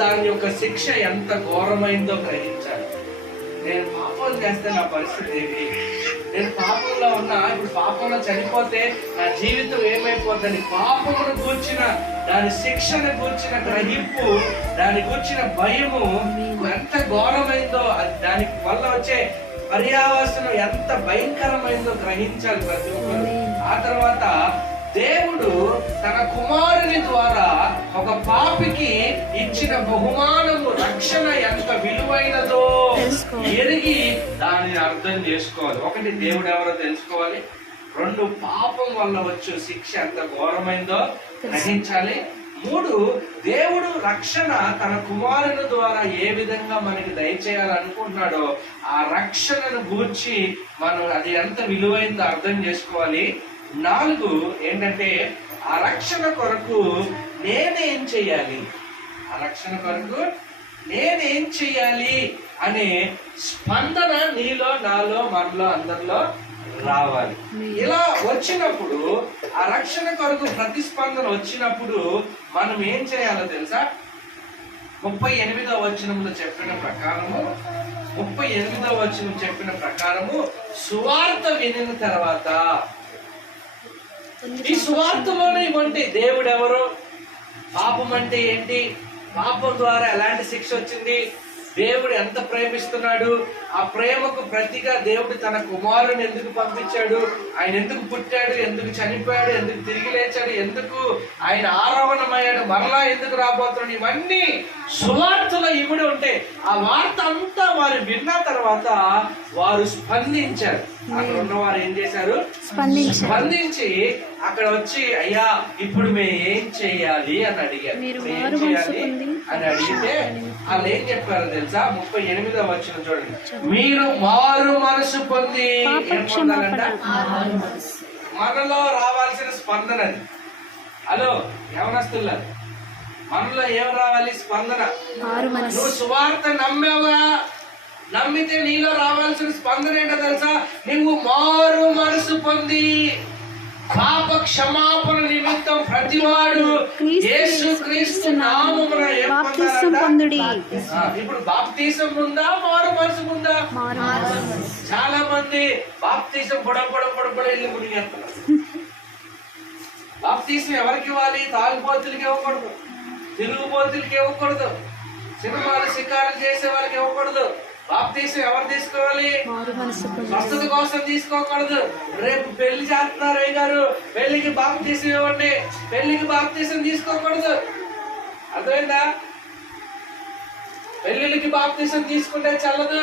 దాని యొక్క శిక్ష ఎంత ఘోరమైందో గ్రహించాలి. నేను పాపం చేస్తే నా పరిస్థితి ఏంటి, నేను పాపంలో ఉన్నా, ఇప్పుడు పాపంలో చనిపోతే నా జీవితం ఏమైపోద్దని పాపమును కూర్చిన దాని శిక్షను కూర్చిన గ్రహింపు, దాని కూర్చిన భయము ఎంత ఘోరమైందో, దానికి వల్ల వచ్చే పర్యావసనం ఎంత భయంకరమైందో గ్రహించాలి ప్రతి ఒక్కరు. ఆ తర్వాత దేవుడు తన కుమారుని ద్వారా ఒక పాపికి ఇచ్చిన బహుమానము, రక్షణ ఎంత విలువైనదో ఎరిగి దానిని అర్థం చేసుకోవాలి. ఒకటి, దేవుడు ఎవరో తెలుసుకోవాలి. రెండు, పాపం వల్ల వచ్చే శిక్ష ఎంత ఘోరమైందో గ్రహించాలి. మూడు, దేవుడు రక్షణ తన కుమారుని ద్వారా ఏ విధంగా మనకి దయచేయాలనుకుంటున్నాడో ఆ రక్షణను గూర్చి మనం అది ఎంత విలువైందో అర్థం చేసుకోవాలి. నాలుగు ఏంటంటే, ఆ రక్షణ కొరకు నేనేం చెయ్యాలి, ఆ రక్షణ కొరకు నేనేం చెయ్యాలి అనే స్పందన నీలో, నాలో, మనలో, అందరిలో రావాలి. ఇలా వచ్చినప్పుడు, ఆ రక్షణ కొరకు ప్రతిస్పందన వచ్చినప్పుడు మనం ఏం చేయాలో తెలుసా? 38వ వచనంలో చెప్పిన ప్రకారము, 38వ వచనం చెప్పిన ప్రకారము, సువార్త వినిన తర్వాత, ఈ సువార్తలోనే ఇవ్వండి దేవుడు ఎవరు, పాపం అంటే ఏంటి, పాపం ద్వారా ఎలాంటి శిక్ష వచ్చింది, దేవుడు ఎంత ప్రేమిస్తున్నాడు, ఆ ప్రేమకు ప్రతిగా దేవుడు తన కుమారుని ఎందుకు పంపించాడు, ఆయన ఎందుకు పుట్టాడు, ఎందుకు చనిపోయాడు, ఎందుకు తిరిగి లేచాడు, ఎందుకు ఆయన ఆరోహణమయ్యాడు, మరలా ఎందుకు రాబోతున్నాడు, ఇవన్నీ సువార్తలో ఇవిడి ఉంటే ఆ వార్త అంతా వారు విన్న తర్వాత వారు స్పందించారు. అక్కడ ఉన్నవారు ఏం చేశారు? స్పందించి అక్కడ వచ్చి, అయ్యా ఇప్పుడు మేము ఏం చెయ్యాలి అని అడిగారు. ఏం చేయాలి అని అడిగితే వాళ్ళు ఏం చెప్పారు తెలుసా? 38వ వచనం చూడండి. మీరు మారు మనసు పొంది ఏం పొందాలంట? మనలో రావాల్సిన స్పందన అది. హలో యవనస్తుల్లా, మనలో ఏం రావాలి? స్పందన. నువ్వు సువార్త నమ్మావా? నమ్మితే నీలో రావాల్సిన స్పందన ఏంటో తెలుసా? నువ్వు మారు మనసు పొంది పాప క్షమాపణ నిమిత్తం ప్రతివాడు యేసుక్రీస్తు నామమున ఇప్పుడు బాప్తీసం ఉందా, మారు మనసు ఉందా? చాలా మంది బాప్తీసం పొడపడ ఇల్లు మునిగేస్తున్నారు. బాప్తీసం ఎవరికి ఇవ్వాలి? తాగుబోతులకి ఇవ్వకూడదు, తిరుగుబోతులకి ఇవ్వకూడదు, సినిమాలు షికారులు చేసే వాళ్ళకి ఇవ్వకూడదు. బాప్తీసం ఎవరు తీసుకోవాలి? స్వస్థత కోసం తీసుకోకూడదు. రేపు పెళ్లి చేస్తున్నారు అయ్య గారు, పెళ్లికి బాప్తీసం ఇవ్వండి, పెళ్లికి బాప్తీసం తీసుకోకూడదు. అర్థమైందా? పెళ్లికి బాప్తీసం తీసుకుంటే చల్లదు.